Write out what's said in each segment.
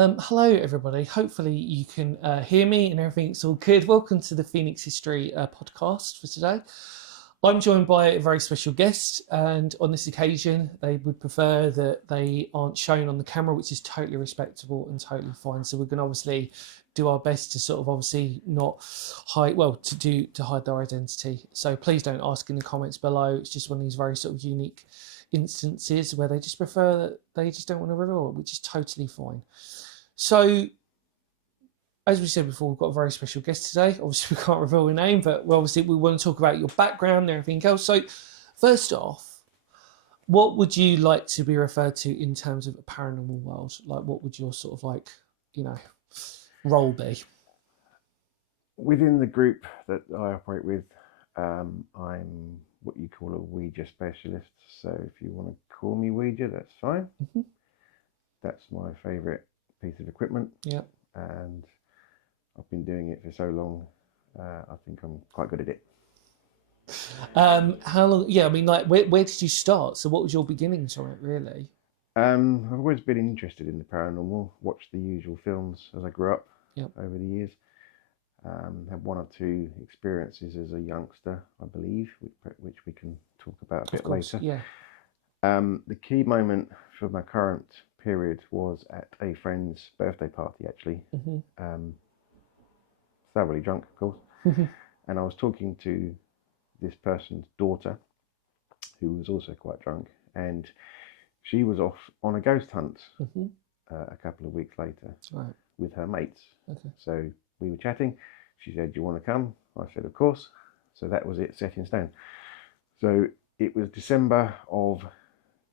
Hello, everybody. Hopefully you can hear me and everything's all good. Welcome to the Phoenix History podcast for today. I'm joined by a very special guest, and on this occasion, they would prefer that they aren't shown on the camera, which is totally respectable and totally fine. So we're going to obviously do our best to sort of obviously not hide, to hide their identity. So please don't ask in the comments below. It's just one of these very sort of unique instances where they just prefer that they just don't want to reveal it, which is totally fine. So, as we said before, we've got a very special guest today. Obviously, we can't reveal your name, but we want to talk about your background and everything else. So, first off, what would you like to be referred to in terms of a paranormal world? Like, what would your sort of role be? Within the group that I operate with, I'm what you call a Ouija specialist. So, if you want to call me Ouija, that's fine. Mm-hmm. That's my favourite piece of equipment. Yeah. And I've been doing it for so long, I think I'm quite good at it. How long? Yeah, I mean, like, where did you start? So, what was your beginnings from it, really? I've always been interested in the paranormal. Watched the usual films as I grew up. Yep. Over the years. Had one or two experiences as a youngster, I believe, which we can talk about a bit later. Yeah. The key moment for my current period was at a friend's birthday party, actually. Mm-hmm. Thoroughly drunk, of course. Mm-hmm. And I was talking to this person's daughter, who was also quite drunk, and she was off on a ghost hunt Mm-hmm. A couple of weeks later Right. with her mates. Okay. So we were chatting. She said, "Do you want to come?" I said, "Of course." So that was it, set in stone. So it was December of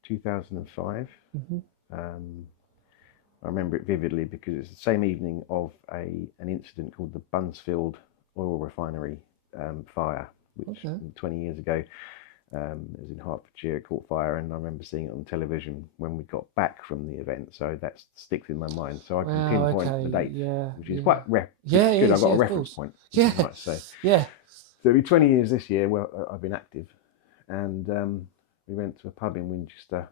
2005. Mm-hmm. I remember it vividly because it's the same evening of an incident called the Buncefield oil refinery fire, which 20 years ago, it was in Hertfordshire. It caught fire, and I remember seeing it on television when we got back from the event. So that sticks in my mind. So I can pinpoint the date, which is quite good. I've got a reference point. Yeah. Nice to say. Yeah. So it'll be 20 years this year. Well, I've been active, and we went to a pub in Winchester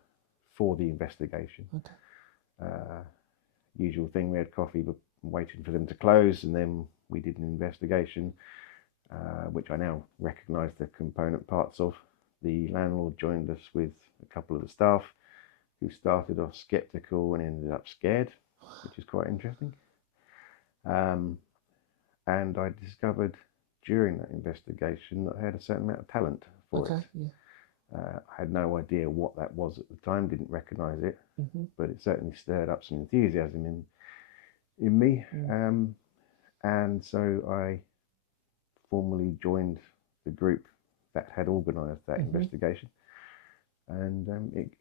for the investigation. Okay. Usual thing, we had coffee, but waiting for them to close, and then we did an investigation, which I now recognise the component parts of. The landlord joined us with a couple of the staff who started off sceptical and ended up scared, which is quite interesting. And I discovered during that investigation that I had a certain amount of talent for it. Yeah. I had no idea what that was at the time, didn't recognise it, but it certainly stirred up some enthusiasm in me. And so I formally joined the group that had organised that investigation, and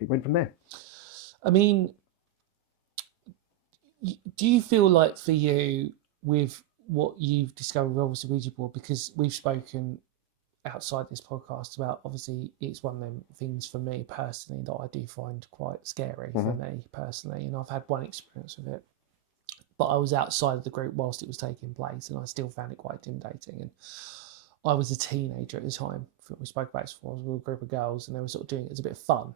it went from there. I mean, do you feel like for you, with what you've discovered with obviously Ouija board, because we've spoken outside this podcast about, obviously it's one of them things for me personally that I do find quite scary for me personally, and I've had one experience with it, but I was outside of the group whilst it was taking place, and I still found it quite intimidating. And I was a teenager at the time. We spoke about this before. I was with a group of girls, and they were sort of doing it as a bit of fun,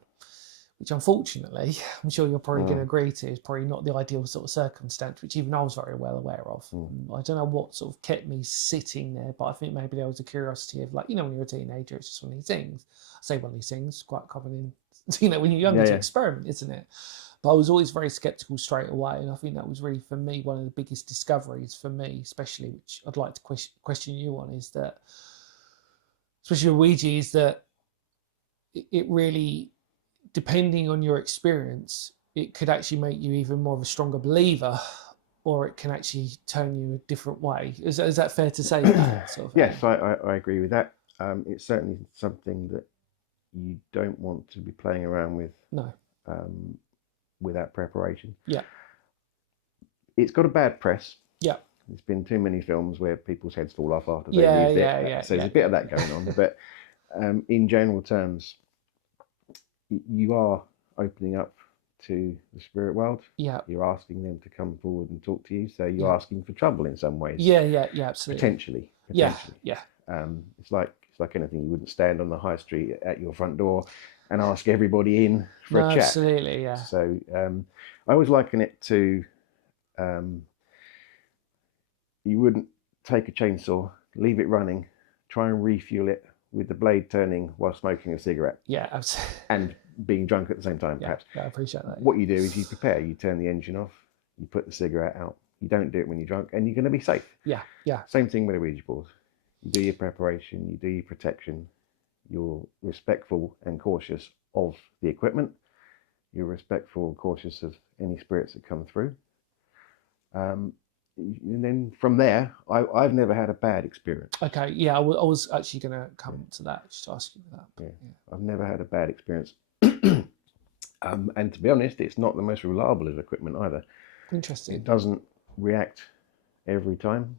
which unfortunately, I'm sure you're probably going to agree to, is probably not the ideal sort of circumstance, which even I was very well aware of. I don't know what sort of kept me sitting there, but I think maybe there was a curiosity of, like, when you're a teenager, it's just one of these things. I say one of these things, quite common in, when you're younger, to experiment, isn't it? But I was always very sceptical straight away, and I think that was really, for me, one of the biggest discoveries for me, especially, which I'd like to question you on, is that, especially with Ouija, is that it really, depending on your experience, it could actually make you even more of a stronger believer, or it can actually turn you a different way. Is that fair to say? That sort of thing? Yes, I agree with that. It's certainly something that you don't want to be playing around with. No. Without preparation. Yeah. It's got a bad press. Yeah. There's been too many films where people's heads fall off after they used it. So there's a bit of that going on. But in general terms, you are opening up to the spirit world. Yeah. You're asking them to come forward and talk to you. So you're asking for trouble in some ways. Yeah, absolutely. Potentially. Yeah. It's like anything. You wouldn't stand on the high street at your front door and ask everybody in for a chat. Absolutely, yeah. So I always liken it to You wouldn't take a chainsaw, leave it running, try and refuel it with the blade turning while smoking a cigarette. Yeah, absolutely. And being drunk at the same time, perhaps. Yeah, I appreciate that. What you do is you prepare, you turn the engine off, you put the cigarette out. You don't do it when you're drunk, and you're going to be safe. Yeah. Same thing with a Ouija board. You do your preparation, you do your protection, you're respectful and cautious of the equipment, you're respectful and cautious of any spirits that come through. And then from there, I've never had a bad experience. Okay, yeah, I was actually going to come to that, just to ask you that. Yeah. I've never had a bad experience. And to be honest, it's not the most reliable of equipment either. Interesting. It doesn't react every time.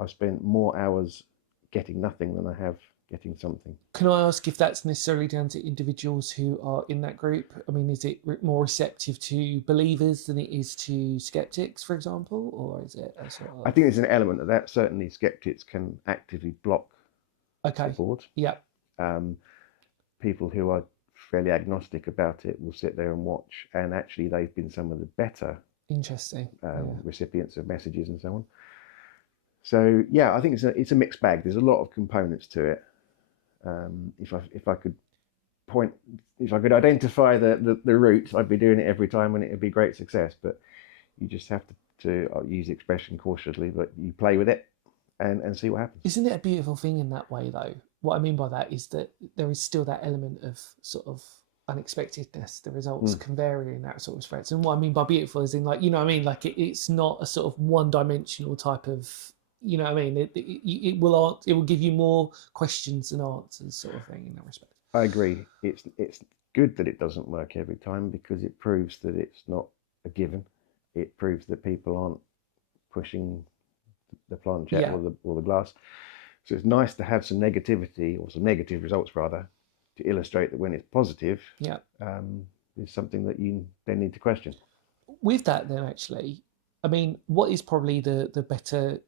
I've spent more hours getting nothing than I have getting something. Can I ask if that's necessarily down to individuals who are in that group? I mean, is it more receptive to believers than it is to skeptics, for example, or is it a sort of... I think there's an element of that. Certainly, skeptics can actively block the board. Yeah. People who are fairly agnostic about it will sit there and watch, and actually, they've been some of the better recipients of messages and so on. So yeah, I think it's a mixed bag. There's a lot of components to it. If I could identify the route, I'd be doing it every time, and it would be great success. But you just have to use the expression cautiously, but you play with it and see what happens. Isn't it a beautiful thing in that way, though? What I mean by that is that there is still that element of sort of unexpectedness. The results can vary in that sort of respect. And what I mean by beautiful is in, like, you know what I mean? Like it's not a sort of one-dimensional type of, you know what I mean? It will give you more questions than answers, sort of thing, in that respect. I agree. It's good that it doesn't work every time, because it proves that it's not a given. It proves that people aren't pushing the planchette or the glass. So it's nice to have some negativity, or some negative results rather, to illustrate that when it's positive, is something that you then need to question. With that, then, actually, I mean, what is probably the better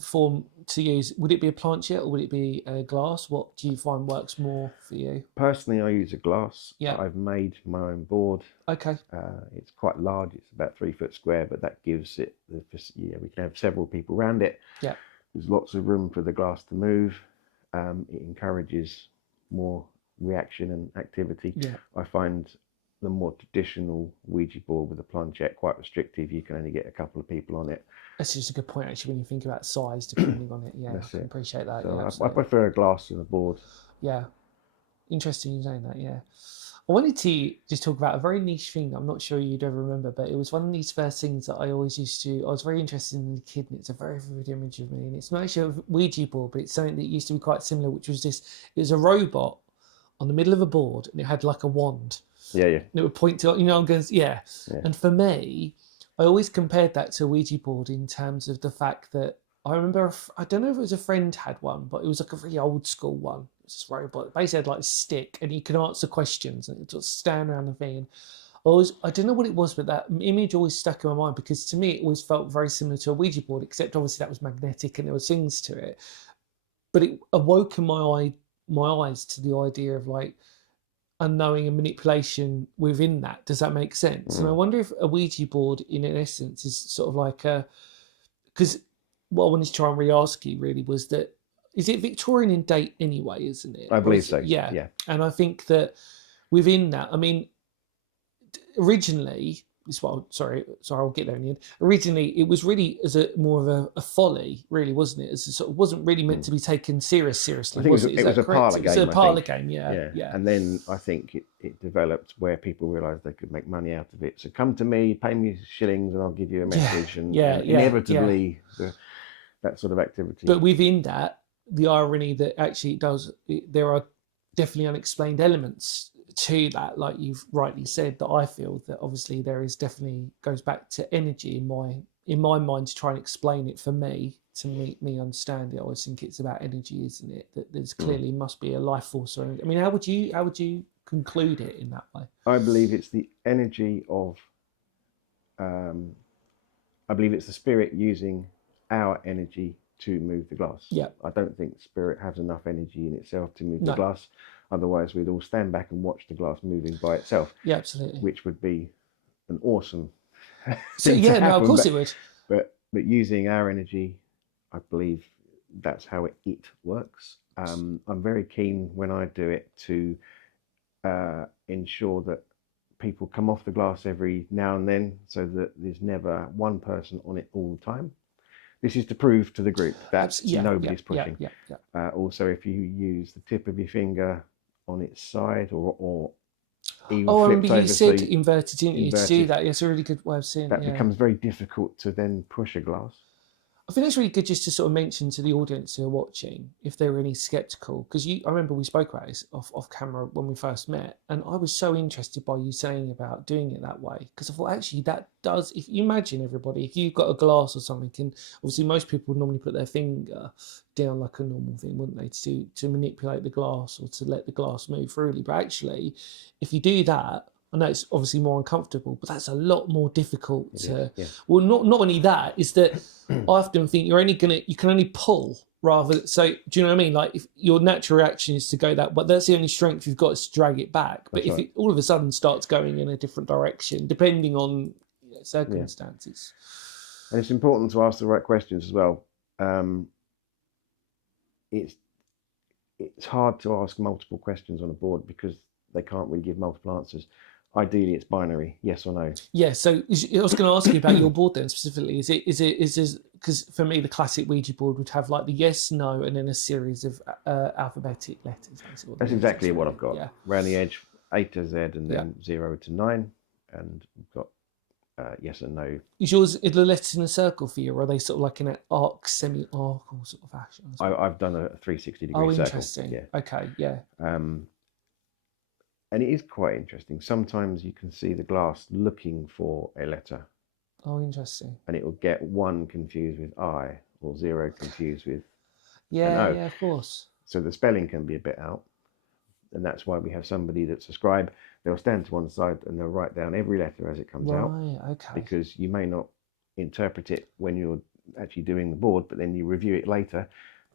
form to use? Would it be a planchette or would it be a glass? What do you find works more for you? Personally, I use a glass. Yeah. I've made my own board. Okay. It's quite large. It's about 3 foot square, but that gives it we can have several people around it. Yeah. There's lots of room for the glass to move. It encourages more reaction and activity. Yeah. I find the more traditional Ouija board with a planchette quite restrictive. You can only get a couple of people on it. That's just a good point, actually, when you think about size, depending on it. Yeah, I can appreciate that. So I prefer a glass and a board. Yeah. Interesting you saying that, yeah. I wanted to just talk about a very niche thing that I'm not sure you'd ever remember, but it was one of these first things that I always I was very interested in as a kid, and it's a very vivid image of me. And it's not actually a Ouija board, but it's something that used to be quite similar, which was it was a robot on the middle of a board, and it had like a wand. Yeah. And it would point to, I'm going, yeah. And for me, I always compared that to a Ouija board in terms of the fact that I remember, I don't know if it was a friend had one, but it was like a very old school one. It was this robot. It basically had like a stick, and you could answer questions, and it would sort of stand around the thing. And I don't know what it was, but that image always stuck in my mind, because to me it always felt very similar to a Ouija board, except obviously that was magnetic and there were things to it. But it awoke in my eyes to the idea of like unknowing and manipulation within that. Does that make sense? And I wonder if a Ouija board in essence is sort of like because what I wanted to try and re-ask you really was that, is it Victorian in date anyway, isn't it? I believe so. Yeah. And I think that within that, I mean, originally, sorry, I'll get there in the end. Originally, it was really as more of a folly, really, wasn't it? As a sort of, wasn't really meant to be taken seriously. I think it was a parlour game. It was a parlour game, yeah. And then I think it developed where people realised they could make money out of it. So come to me, pay me shillings, and I'll give you a message. And inevitably, that sort of activity. But within that, the irony that actually there are definitely unexplained elements to that, like you've rightly said, that I feel that obviously there is definitely goes back to energy in my mind to try and explain it for me, to make me understand it. I always think it's about energy, isn't it? That there's clearly must be a life force or anything. I mean, how would you conclude it in that way? I believe it's the energy of I believe it's the spirit using our energy to move the glass. Yeah. I don't think spirit has enough energy in itself to move the glass. Otherwise, we'd all stand back and watch the glass moving by itself. Yeah, absolutely. Which would be an awesome So thing to yeah, no, of happen. course it would. But using our energy, I believe that's how it works. I'm very keen when I do it to ensure that people come off the glass every now and then, so that there's never one person on it all the time. This is to prove to the group that Yeah, nobody's pushing. Yeah. Also, if you use the tip of your finger on its side, or even Oh, I flipped remember you over, so said inverted, didn't you, to do inverted, that? It's a really good way of seeing it. that Yeah. becomes very difficult to then push a glass. I think it's really good just to sort of mention to the audience who are watching if they were any skeptical, because I remember we spoke about this off camera when we first met, and I was so interested by you saying about doing it that way, because I thought actually that does, if you imagine everybody, if you've got a glass or something, and obviously most people would normally put their finger down like a normal thing, wouldn't they, to manipulate the glass or to let the glass move freely, but actually if you do that, I know it's obviously more uncomfortable, but that's a lot more difficult to. Yeah. Well, not only that, is that I often think you can only pull rather. So do you know what I mean? Like if your natural reaction is to go that, but that's the only strength you've got is to drag it back. But That's if right. it all of a sudden starts going in a different direction, depending on circumstances. And it's important to ask the right questions as well. It's hard to ask multiple questions on a board because they can't really give multiple answers. Ideally, it's binary, yes or no. Yeah, so I was going to ask you about your board then specifically. Is it because for me the classic Ouija board would have like the yes, no, and then a series of alphabetic letters. That's exactly what I've got. Yeah. Around the edge, A to Z, and then 0 to 9, and we've got yes and no. Is yours the letters in a circle for you, or are they sort of like in an arc, semi-arc, or sort of fashion? I've done a 360 degree circle. Oh, interesting. Yeah. Okay, yeah. And it is quite interesting. Sometimes you can see the glass looking for a letter. Oh, interesting. And it will get 1 confused with I, or 0 confused with an O. Yeah, of course. So the spelling can be a bit out. And that's why we have somebody that's a scribe. They'll stand to one side and they'll write down every letter as it comes out. Right, okay. Because you may not interpret it when you're actually doing the board, but then you review it later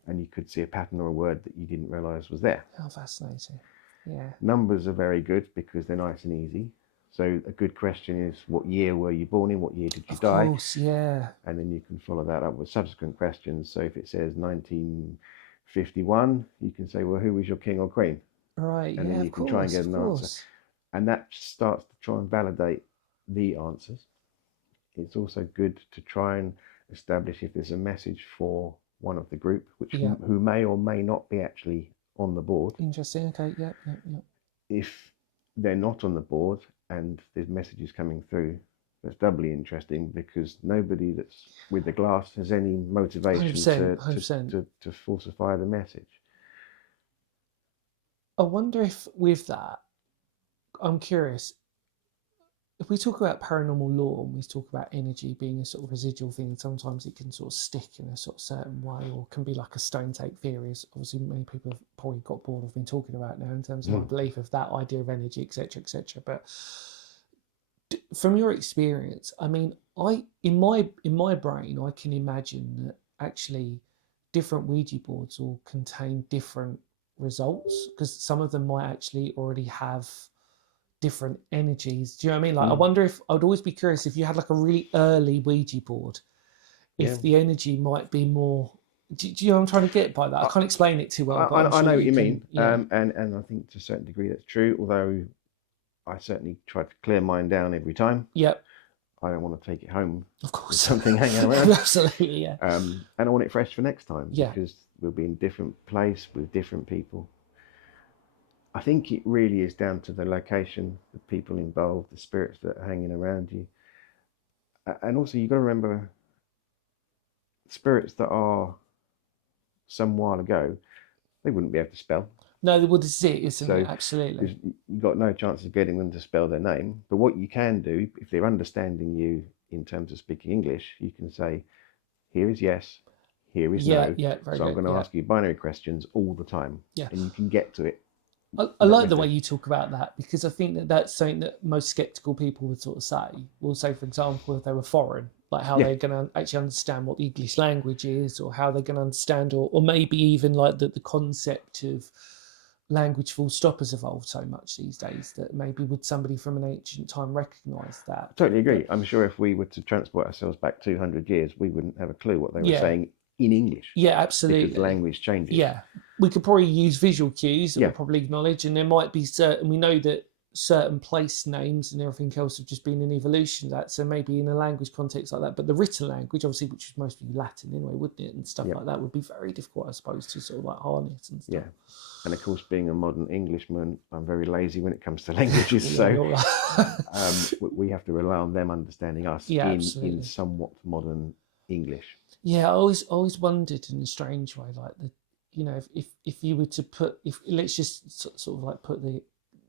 and you could see a pattern or a word that you didn't realise was there. How fascinating. Yeah. Numbers are very good because they're nice and easy. So a good question is, what year were you born in? What year did you die? Of course, yeah. And then you can follow that up with subsequent questions. So if it says 1951, you can say, well, who was your king or queen? Right, and then you can try and get an answer. And that starts to try and validate the answers. It's also good to try and establish if there's a message for one of the group, who may or may not be actually on the board. Interesting. Okay. Yeah. If they're not on the board and there's messages coming through, that's doubly interesting because nobody that's with the glass has any motivation 100%. to falsify the message. I wonder if with that, I'm curious, if we talk about paranormal law and we talk about energy being a sort of residual thing, sometimes it can sort of stick in a sort of certain way, or can be like a stone tape theory, as obviously many people have probably got bored of been talking about now in terms of my belief of that idea of energy, etc., etc. But from your experience, I mean, in my brain, I can imagine that actually different Ouija boards will contain different results because some of them might actually already have different energies. Do you know what I mean? Like, I wonder if I'd always be curious if you had like a really early Ouija board, if the energy might be more. Do you know what I'm trying to get by that? I can't explain it too well. But I know what you mean. Yeah. And I think to a certain degree that's true, although I certainly try to clear mine down every time. Yep. I don't want to take it home. Of course. With something hanging around. Absolutely, yeah. And I want it fresh for next time. Yeah. Because we'll be in different place with different people. I think it really is down to the location, the people involved, the spirits that are hanging around you. And also you've got to remember, spirits that are some while ago, they wouldn't be able to spell. No, well, this is it, isn't it? Absolutely. You've got no chance of getting them to spell their name. But what you can do, if they're understanding you in terms of speaking English, you can say, here is yes, here is no. Yeah, very so good. I'm going to ask you binary questions all the time. Yeah. And you can get to it. I like the way you talk about that, because I think that that's something that most skeptical people would sort of say. Will say, for example, if they were foreign, like how they're going to actually understand what the English language is, or how they're going to understand, or maybe even like the concept of language full stop has evolved so much these days that maybe would somebody from an ancient time recognise that? I totally agree. I'm sure if we were to transport ourselves back 200 years, we wouldn't have a clue what they were saying in English. Yeah, absolutely. Because the language changes. Yeah, we could probably use visual cues that Yeah. we'll probably acknowledge, and there might be certain, we know that certain place names and everything else have just been an evolution of that, so maybe in a language context like that, but the written language, obviously, which is mostly Latin anyway, wouldn't it, and stuff like that, would be very difficult, I suppose, to sort of like harness and stuff. Yeah, and of course, being a modern Englishman, I'm very lazy when it comes to languages, so we have to rely on them understanding us in somewhat modern English. Yeah, I always wondered in a strange way, like if you were to put, let's just sort of like put the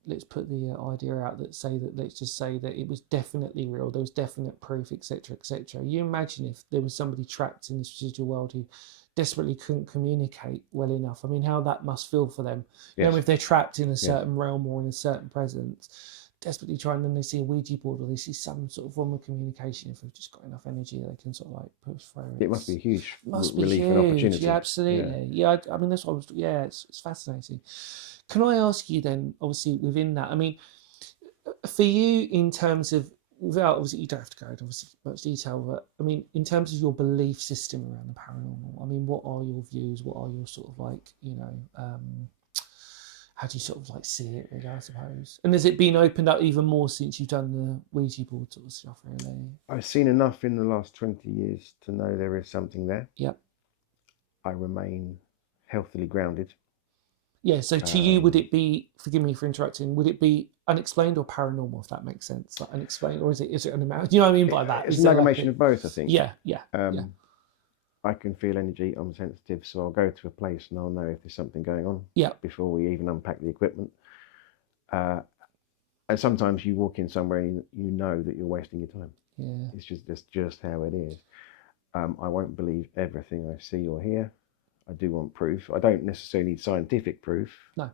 idea out let's just say that it was definitely real, there was definite proof, etc., etc. You imagine if there was somebody trapped in this residual world who desperately couldn't communicate well enough. I mean, how that must feel for them. Yes. You know, if they're trapped in a certain realm or in a certain presence, desperately trying, then they see a Ouija board or they see some sort of form of communication, if they've just got enough energy they can sort of like push through. It must be a huge relief and opportunity. Yeah, absolutely. Yeah, I mean, that's what I was, it's fascinating. Can I ask you then, obviously within that, I mean, for you in terms of, without, obviously you don't have to go into obviously much detail, but I mean, in terms of your belief system around the paranormal, I mean, what are your views? What are your sort of like, how do you sort of like see it, really, I suppose? And has it been opened up even more since you've done the Ouija board sort of stuff, really? I've seen enough in the last 20 years to know there is something there. Yep. I remain healthily grounded. Yeah, so to you, would it be, forgive me for interrupting, would it be unexplained or paranormal, if that makes sense? Like unexplained, or is it an amount? Do you know what I mean by that? It's an amalgamation of both, I think. Yeah. I can feel energy, I'm sensitive, so I'll go to a place and I'll know if there's something going on before we even unpack the equipment. And sometimes you walk in somewhere and you know that you're wasting your time. Yeah. It's just how it is. I won't believe everything I see or hear. I do want proof. I don't necessarily need scientific proof. No.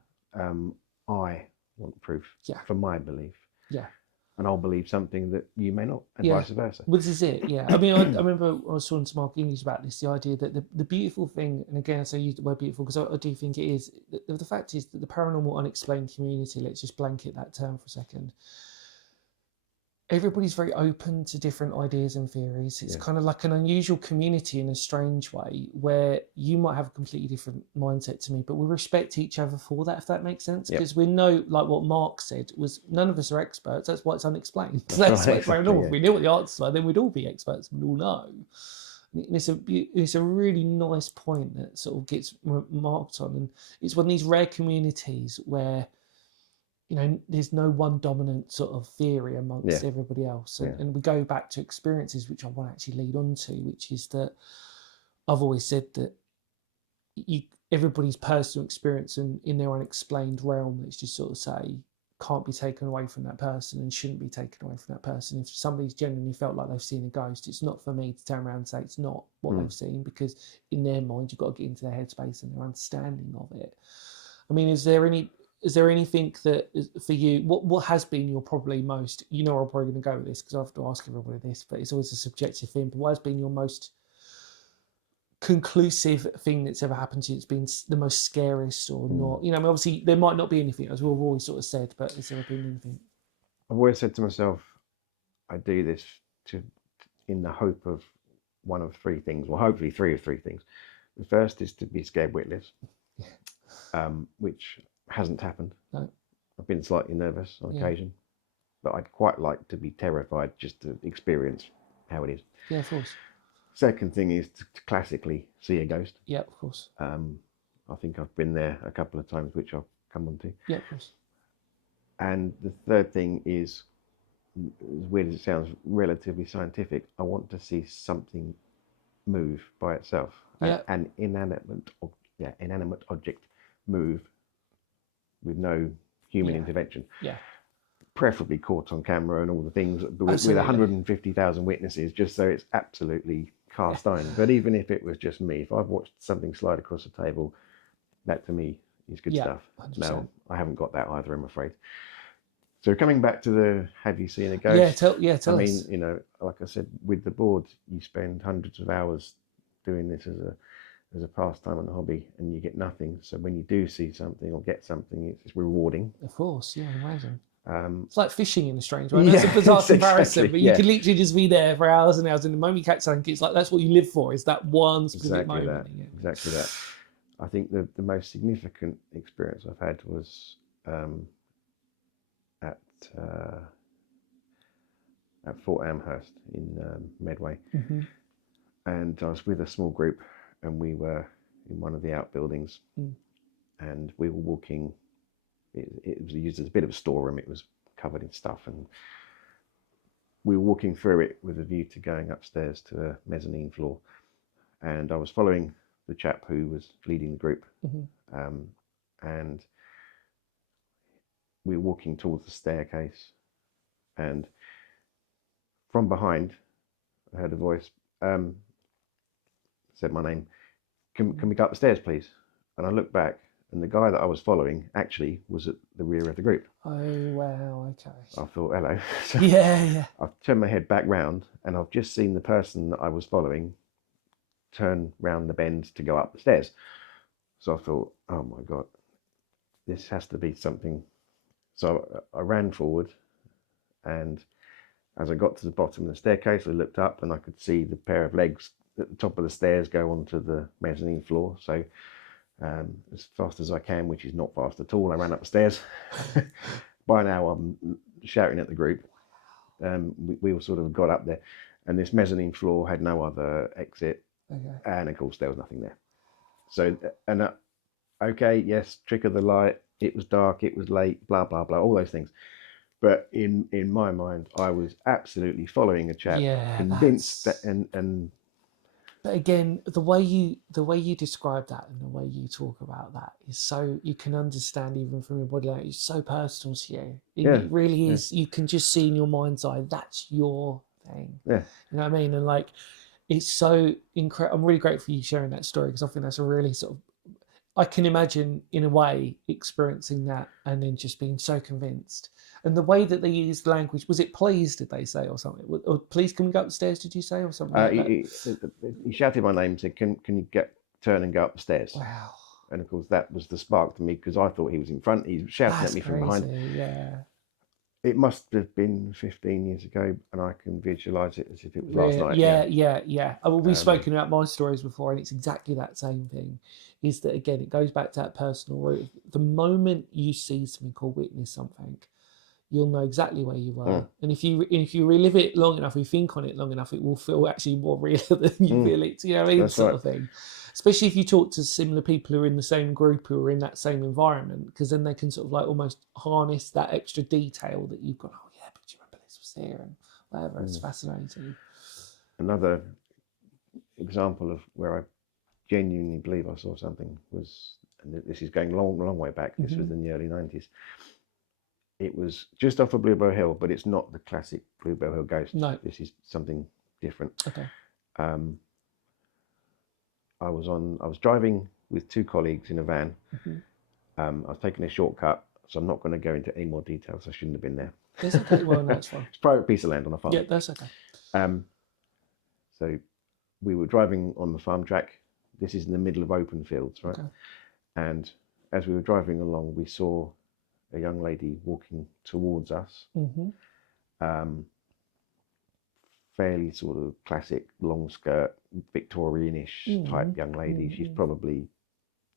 I want proof for my belief. Yeah. And I'll believe something that you may not, and vice versa. Well, this is it, yeah. I mean, I remember I was talking to Mark English about this, the idea that the beautiful thing, and again, I say use the word beautiful because I do think it is, the fact is that the paranormal unexplained community, let's just blanket that term for a second, everybody's very open to different ideas and theories. It's kind of like an unusual community in a strange way where you might have a completely different mindset to me, but we respect each other for that, if that makes sense. Because we know, like what Mark said, was none of us are experts. That's why it's unexplained. That's why it's paranormal. If we knew what the answers were, then we'd all be experts. We'd all know. And it's a really nice point that sort of gets marked on. And it's one of these rare communities where there's no one dominant sort of theory amongst everybody else. And we go back to experiences, which I want to actually lead on to, which is that I've always said that everybody's personal experience in their unexplained realm, let's just sort of say, can't be taken away from that person and shouldn't be taken away from that person. If somebody's genuinely felt like they've seen a ghost, it's not for me to turn around and say it's not what they've seen, because in their mind, you've got to get into their headspace and their understanding of it. I mean, is there anything that for you, what has been your probably most, I'm probably going to go with this because I have to ask everybody this, but it's always a subjective thing, but what has been your most conclusive thing that's ever happened to you? It's been the most scariest or not? I mean, obviously there might not be anything, as we've always sort of said, but has there been anything? I've always said to myself, I do this in the hope of one of three things, well, hopefully three of three things. The first is to be scared witless, which hasn't happened. No. I've been slightly nervous on occasion, but I'd quite like to be terrified just to experience how it is. Yeah, of course. Second thing is to classically see a ghost. Yeah, of course. I think I've been there a couple of times, which I'll come on to. Yeah, of course. And the third thing is, as weird as it sounds, relatively scientific. I want to see something move by itself. Yeah. An inanimate object move with no human intervention. Yeah. Preferably caught on camera and all the things, with 150,000 witnesses, just so it's absolutely cast iron. But even if it was just me, if I've watched something slide across the table, that to me is good stuff. 100%. Now, I haven't got that either, I'm afraid. So coming back to the have you seen a ghost? Tell us. I mean, like I said, with the board, you spend hundreds of hours doing this as a pastime and a hobby, and you get nothing. So when you do see something or get something, it's rewarding. Of course, yeah, imagine. Um, It's like fishing in a strange way. That's a yeah, bizarre comparison, exactly, but you yeah. could literally just be there for hours and hours. And the moment you catch something, it's like that's what you live for. Is that one specific Exactly moment? that. Yeah. Exactly that. I think the most significant experience I've had was at Fort Amherst in Medway, Mm-hmm. and I was with a small group, and we were in one of the outbuildings, and we were walking. It was used as a bit of a storeroom. It was covered in stuff, and we were walking through it with a view to going upstairs to a mezzanine floor. And I was following the chap who was leading the group, and we were walking towards the staircase, and from behind, I heard a voice, said my name. Can we go up the stairs, please? And I looked back, and the guy that I was following actually was at the rear of the group. Oh wow, okay. I thought, hello. So yeah. I turned my head back round, and I've just seen the person that I was following turn round the bend to go up the stairs. So I thought, oh my God, this has to be something. So I ran forward, and as I got to the bottom of the staircase, I looked up and I could see the pair of legs at the top of the stairs go onto the mezzanine floor. So as fast as I can, which is not fast at all, I ran up the stairs. By now I'm shouting at the group. We all sort of got up there, and this mezzanine floor had no other exit. Okay. And of course there was nothing there. So, and okay, yes, trick of the light, it was dark, it was late, blah blah blah, all those things. But in my mind, I was absolutely following a chap, convinced that, and but again, the way you describe that and the way you talk about that is so you can understand even from your body language. It's so personal to you. It really is. You can just see in your mind's eye that's your thing. Yeah, you know what I mean. And like, it's so incredible. I'm really grateful for you sharing that story because I think that's a really sort of. I can imagine in a way experiencing that and then just being so convinced. And the way that they used language, was it please, did they say, or something? Or please, can we go upstairs, did you say, or something like that? he shouted my name, said, can you turn and go up the stairs? Wow. And of course, that was the spark to me because I thought he was in front. He was shouting at me from behind. Yeah. It must have been 15 years ago, and I can visualise it as if it was last night. Yeah. We've spoken about my stories before, and it's exactly that same thing. Is that, again, it goes back to that personal root. The moment you see something or witness something, you'll know exactly where you were. And if you relive it long enough, you think on it long enough, it will feel actually more real than you feel it. You know what I mean? That's sort right. of thing. Especially if you talk to similar people who are in the same group, who are in that same environment, because then they can sort of like almost harness that extra detail that you've got. Oh yeah, but do you remember this was there and whatever. It's fascinating. Another example of where I genuinely believe I saw something was, and this is going long way back. This was in the early 90s. It was just off of Bluebell Hill, but it's not the classic Bluebell Hill ghost. No. This is something different. Okay. I was driving with two colleagues in a van. I was taking a shortcut, so I'm not going to go into any more details. I shouldn't have been there. That's okay. Well, no, that's fine. It's a private piece of land on a farm. Yeah, that's okay. So we were driving on the farm track. This is in the middle of open fields, right? Okay. And as we were driving along, we saw a young lady walking towards us. Fairly sort of classic long skirt, Victorian-ish type young lady. She's probably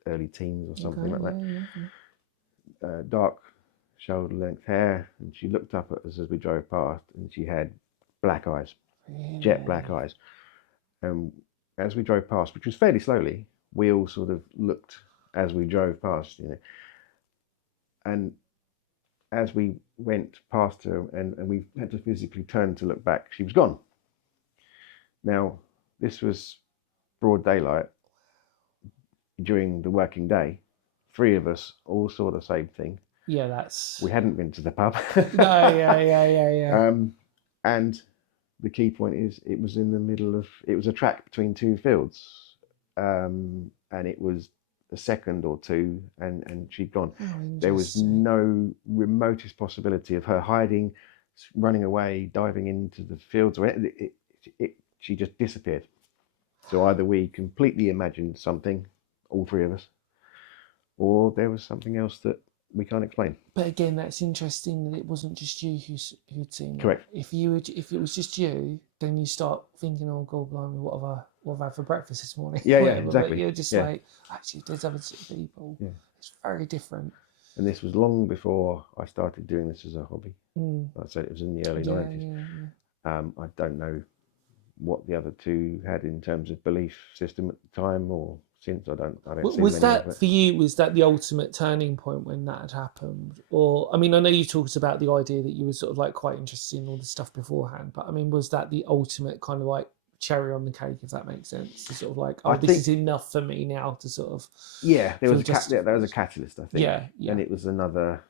early teens or something like that. Dark shoulder length hair, and she looked up at us as we drove past, and she had black eyes, jet black eyes. And as we drove past, which was fairly slowly, we all sort of looked as we drove past, you know. And as we went past her, and we had to physically turn to look back, she was gone. Now, this was broad daylight during the working day. Three of us all saw the same thing. Yeah, that's. We hadn't been to the pub. No, yeah. And the key point is, it was in the middle of. It was a track between two fields, and it was a second or two, and she'd gone. There was no remotest possibility of her hiding, running away, diving into the fields, or she just disappeared. So either we completely imagined something, all three of us, or there was something else that we can't explain. But again, that's interesting that it wasn't just you who'd seen Correct. it. If it was just you, then you start thinking, oh God, blimey, what have I had for breakfast this morning? Yeah, Whatever. exactly. But you're just Yeah. like, actually, if there's other people, Yeah. it's very different. And this was long before I started doing this as a hobby. Mm. Like I said, it was in the early 90s. I don't know what the other two had in terms of belief system at the time, or since. I don't see Was many that of it. for you? Was that the ultimate turning point when that had happened? Or I mean, I know you talked about the idea that you were sort of like quite interested in all this stuff beforehand, but I mean, was that the ultimate kind of like cherry on the cake, if that makes sense? To sort of like, oh, this is enough for me now to sort of. Yeah, there was a catalyst, I think. Yeah. And it was another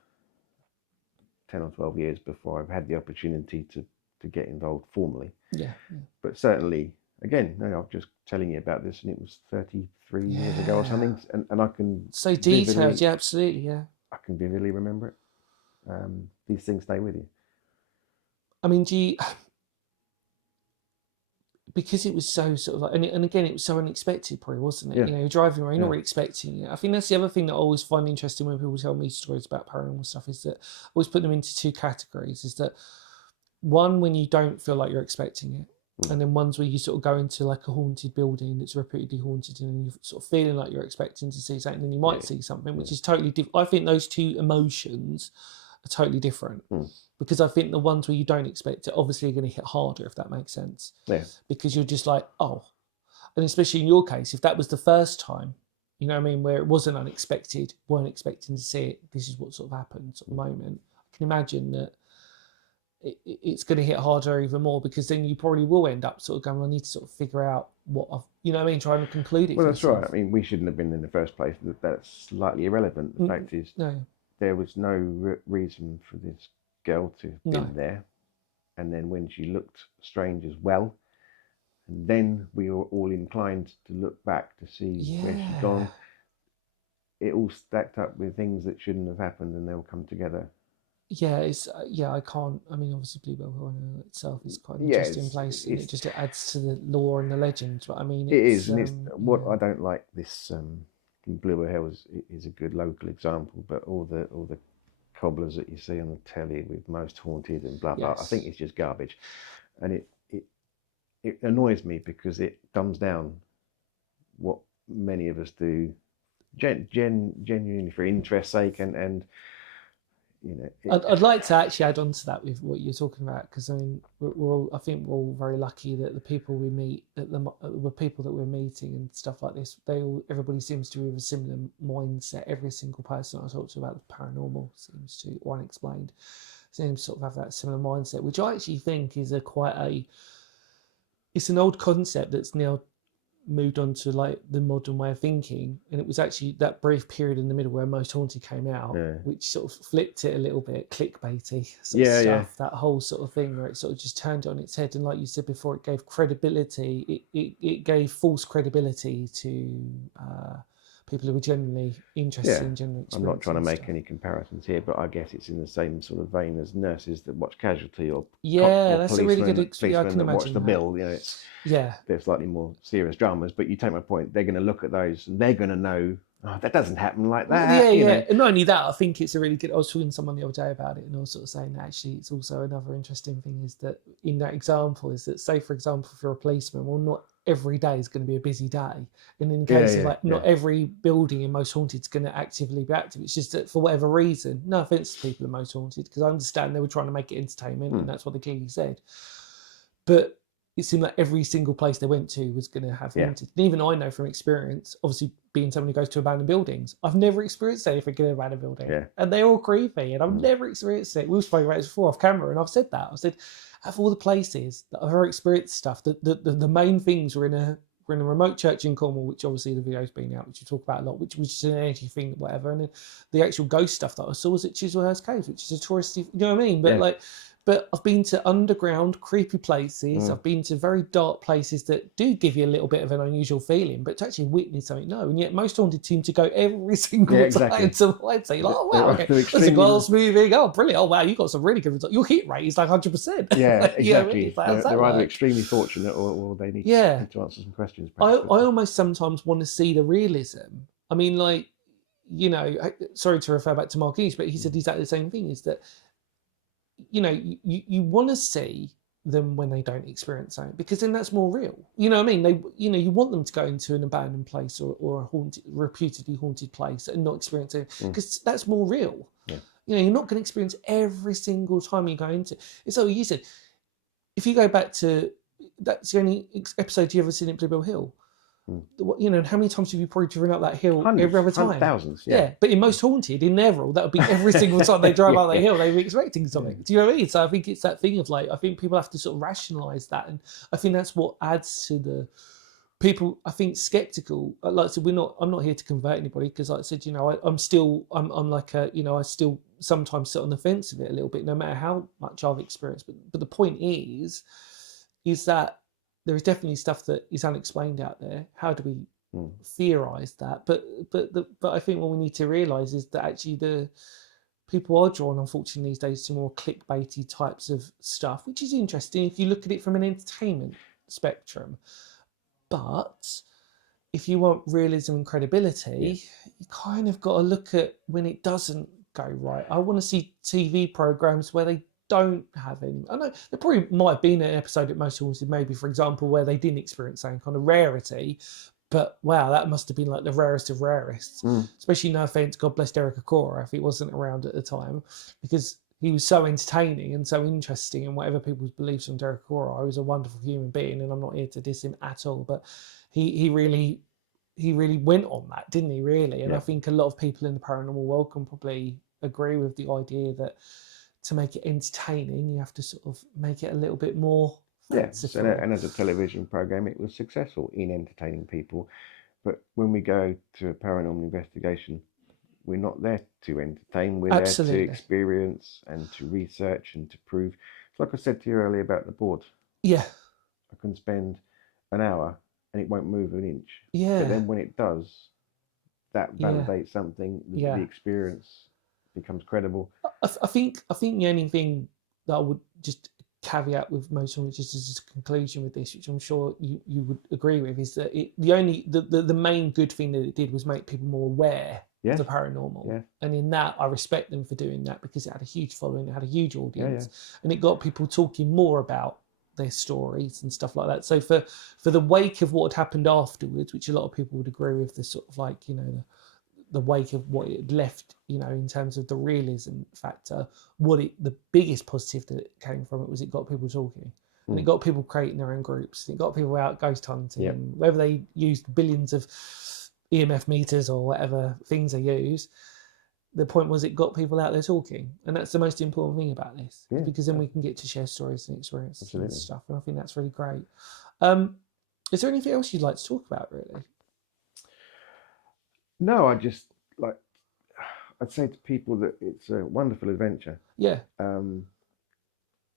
10 or 12 years before I've had the opportunity to get involved formally. Yeah. But certainly, again, I'm just telling you about this, and it was 33 years ago or something, and I can so detailed. Yeah, absolutely. Yeah, I can vividly remember it. These things stay with you. I mean, because it was so sort of like, and again, it was so unexpected, probably, wasn't it? Yeah. You know, you're driving around, you're not really expecting it. I think that's the other thing that I always find interesting when people tell me stories about paranormal stuff, is that I always put them into two categories. Is that one, when you don't feel like you're expecting it, and then ones where you sort of go into like a haunted building that's reputedly haunted, and you're sort of feeling like you're expecting to see something, and then you might see something, which is totally different. I think those two emotions are totally different. Because I think the ones where you don't expect it obviously are going to hit harder, if that makes sense. Yeah. Because you're just like, oh. And especially in your case, if that was the first time, you know what I mean, where it wasn't unexpected, weren't expecting to see it, this is what sort of happened at the moment, I can imagine that it's going to hit harder even more, because then you probably will end up sort of going, I need to sort of figure out what I've, you know what I mean, trying to conclude it. Well, that's right. I mean, we shouldn't have been in the first place. That's slightly irrelevant. The fact is, there was no reason for this girl to have been there. And then when she looked strange as well, and then we were all inclined to look back to see where she'd gone. It all stacked up with things that shouldn't have happened, and they'll come together. Yeah, it's I can't. I mean, obviously, Bluebell Hill itself is quite an interesting place, and it adds to the lore and the legend. But I mean, it is, and it's what I don't like. This Bluebell Hill is a good local example, but all the cobblers that you see on the telly with Most Haunted and blah blah, I think it's just garbage, and it annoys me because it dumbs down what many of us do, genuinely for interest's sake, and you know. I'd like to actually add on to that with what you're talking about, because I mean, I think we're all very lucky that the people we meet, the people that we're meeting and stuff like this, everybody seems to have a similar mindset. Every single person I talk to about the paranormal seems to, or unexplained, seems to sort of have that similar mindset, which I actually think is it's an old concept that's now moved on to like the modern way of thinking, and it was actually that brief period in the middle where Most Haunted came out, which sort of flipped it a little bit, clickbaity sort of stuff, that whole sort of thing where it sort of just turned it on its head, and like you said before, it gave credibility, it gave false credibility to people who were genuinely interested in general experience. I'm not trying to make any comparisons here, but I guess it's in the same sort of vein as nurses that watch Casualty, or that's a really good experience. I can imagine watch The Bill. You know, they're slightly more serious dramas, but you take my point. They're going to look at those and they're going to know, oh, that doesn't happen like that. And not only that, I think it's a really good. I was talking to someone the other day about it, and I was sort of saying that actually it's also another interesting thing is that in that example is that, say for example, if you're a policeman, well, not every day is going to be a busy day, and in the case of like not every building in Most Haunted is going to actively be active. It's just that for whatever reason, no offense to people in Most Haunted, because I understand they were trying to make it entertainment, and that's what they clearly said, but it seemed like every single place they went to was going to have haunted. And even I know from experience, obviously being someone who goes to abandoned buildings, I've never experienced anything in an abandoned building, and they're all creepy, and I've never experienced it. We've spoken about this before off camera, and I've said that. I said, of all the places that I've ever experienced stuff, the main things were in a remote church in Cornwall, which obviously the video's been out, which we talk about a lot, which was just an energy thing, whatever. And then the actual ghost stuff that I saw was at Chislehurst Caves, which is a touristy, you know what I mean? But like, But I've been to underground, creepy places. I've been to very dark places that do give you a little bit of an unusual feeling, but to actually witness something, no. And yet most haunted seem to go every single time to find something. Like, oh, wow, okay. There's a glass moving. Oh, brilliant. Oh, wow, you got some really good results. Your hit rate is like 100%. Yeah, exactly. You know what I mean? Like, they're either extremely fortunate or they need to answer some questions. I almost sometimes want to see the realism. I mean, like, you know, sorry to refer back to Mark East, but he said exactly the same thing, is that, you know, you want to see them when they don't experience something, because then that's more real. You know what I mean? You want them to go into an abandoned place or a reputedly haunted place and not experience it, because that's more real. Yeah. You know, you're not going to experience every single time you go into. It's like you said, if you go back to, that's the only episode you ever seen at Bluebell Hill. You know, how many times have you probably driven up that hill? Every other time? Thousands, But in Most Haunted, in Neville, that would be every single time they drive up that hill, they'd be expecting something. Do you know what I mean? So I think it's that thing of like, I think people have to sort of rationalise that, and I think that's what adds to the people. I think skeptical. Like I said, I'm not here to convert anybody, because like I said, you know, I'm like a, you know, I still sometimes sit on the fence of it a little bit, no matter how much I've experienced. But the point is that there is definitely stuff that is unexplained out there. How do we theorize that? But I think what we need to realize is that actually the people are drawn, unfortunately, these days to more clickbaity types of stuff, which is interesting if you look at it from an entertainment spectrum. But if you want realism and credibility, you kind of got to look at when it doesn't go right. I want to see TV programs where they don't have any. I know there probably might have been an episode at Most Haunted, maybe, for example, where they didn't experience some kind of rarity, but wow, that must have been like the rarest of rarists. Especially, no offense, God bless Derek Acora if he wasn't around at the time, because he was so entertaining and so interesting, and whatever people's beliefs on Derek Acora, he was a wonderful human being, and I'm not here to diss him at all, but he really went on that, didn't he, really? And I think a lot of people in the paranormal world can probably agree with the idea that to make it entertaining, you have to sort of make it a little bit more fanciful. And as a television program, it was successful in entertaining people. But when we go to a paranormal investigation, we're not there to entertain. We're there to experience and to research and to prove. It's like I said to you earlier about the board. Yeah. I can spend an hour and it won't move an inch. Yeah. But then when it does, that validates something. The experience becomes credible. I think the only thing that I would just caveat with Most Haunted, just as a conclusion with this, which I'm sure you would agree with, is that the main good thing that it did was make people more aware of the paranormal. And in that, I respect them for doing that, because it had a huge following, it had a huge audience, and it got people talking more about their stories and stuff like that. So for the wake of what had happened afterwards, which a lot of people would agree with, the sort of like, you know, the wake of what it left, you know, in terms of the realism factor, the biggest positive that came from it was it got people talking. And it got people creating their own groups. It got people out ghost hunting, whether they used billions of EMF meters or whatever things they use. The point was it got people out there talking. And that's the most important thing about this, because then we can get to share stories and experiences and stuff. And I think that's really great. Is there anything else you'd like to talk about, really? No, I'd say to people that it's a wonderful adventure. Yeah.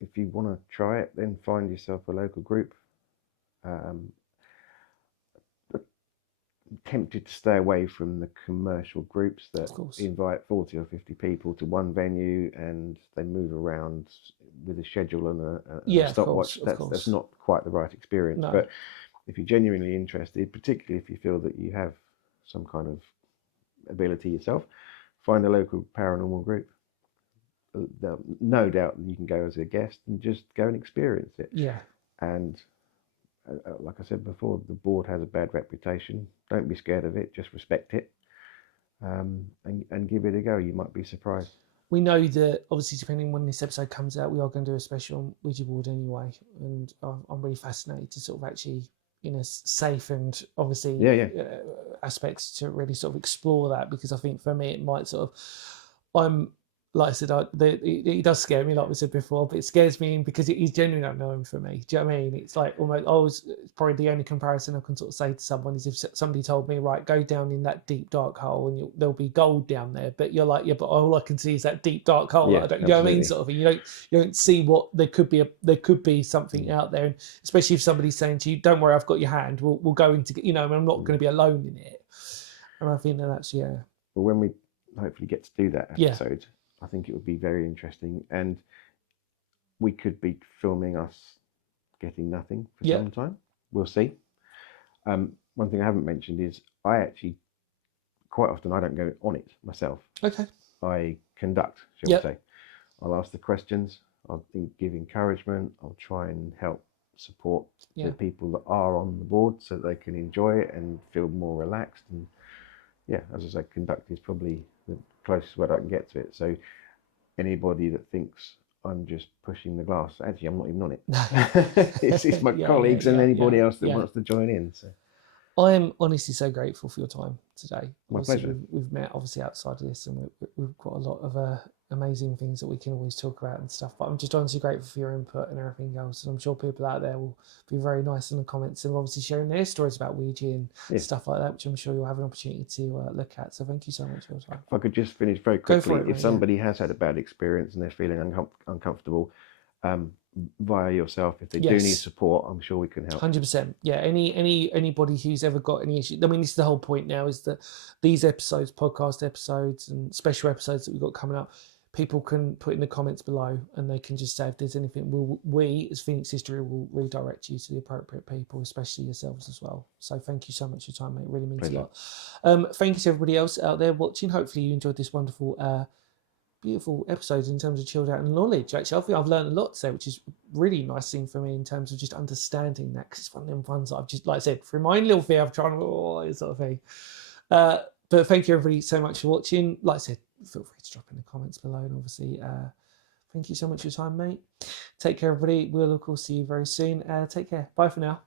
If you want to try it, then find yourself a local group. I'm tempted to stay away from the commercial groups that invite 40 or 50 people to one venue and they move around with a schedule and a stopwatch. That's not quite the right experience. No. But if you're genuinely interested, particularly if you feel that you have some kind of ability yourself, find a local paranormal group. No doubt you can go as a guest and just go and experience it. Yeah. And like I said before, the board has a bad reputation. Don't be scared of it. Just respect it, and give it a go. You might be surprised. We know that, obviously, depending on when this episode comes out, we are going to do a special on Ouija board anyway, and I'm really fascinated to sort of actually, in a safe and obviously aspects, to really sort of explore that, because I think for me it might sort of, like I said, it does scare me, like we said before, but it scares me because it is genuinely unknown for me. Do you know what I mean? It's like almost probably the only comparison I can sort of say to someone is if somebody told me, right, go down in that deep dark hole and there'll be gold down there, but you're like, yeah, but all I can see is that deep dark hole. Yeah, I don't, you know what I mean, absolutely. sort of thing. You don't see what there could be something out there, and especially if somebody's saying to you, "Don't worry, I've got your hand. We'll go into, you know, I'm not going to be alone in it." And I think that's Well, when we hopefully get to do that Yeah. episode, I think it would be very interesting, and we could be filming us getting nothing for some time. We'll see. One thing I haven't mentioned is I actually quite often I don't go on it myself. Okay. I conduct, shall we say. I'll ask the questions. I'll give encouragement. I'll try and help support the people that are on the board so they can enjoy it and feel more relaxed. And yeah, as I say, conduct is probably the closest word I can get to it. So anybody that thinks I'm just pushing the glass, actually I'm not even on it. It's my colleagues and anybody else that wants to join in. So I am honestly so grateful for your time today. My pleasure. We've met obviously outside of this, and we've got a lot of amazing things that we can always talk about and stuff. But I'm just honestly grateful for your input and everything else. And I'm sure people out there will be very nice in the comments and obviously sharing their stories about Ouija and stuff like that, which I'm sure you'll have an opportunity to look at. So thank you so much for your time. If I could just finish very quickly, if somebody has had a bad experience and they're feeling uncomfortable, via yourself, if they do need support, I'm sure we can help. 100%. Yeah, anybody who's ever got any issues. I mean, this is the whole point now, is that these episodes, podcast episodes and special episodes that we've got coming up, people can put in the comments below and they can just say if there's anything. We as Phoenix History will redirect you to the appropriate people, especially yourselves as well. So thank you so much for your time, mate. It really means a lot. Thank you to everybody else out there watching. Hopefully you enjoyed this wonderful beautiful episodes in terms of chilled out and knowledge. Actually, I think I've learned a lot today, which is really nice thing for me in terms of just understanding that, because it's one of them ones that I've just, like I said, through my own little fear, I've tried this sort of thing. But thank you everybody so much for watching. Like I said, feel free to drop in the comments below, and obviously thank you so much for your time, mate. Take care everybody. We'll of course see you very soon. Take care. Bye for now.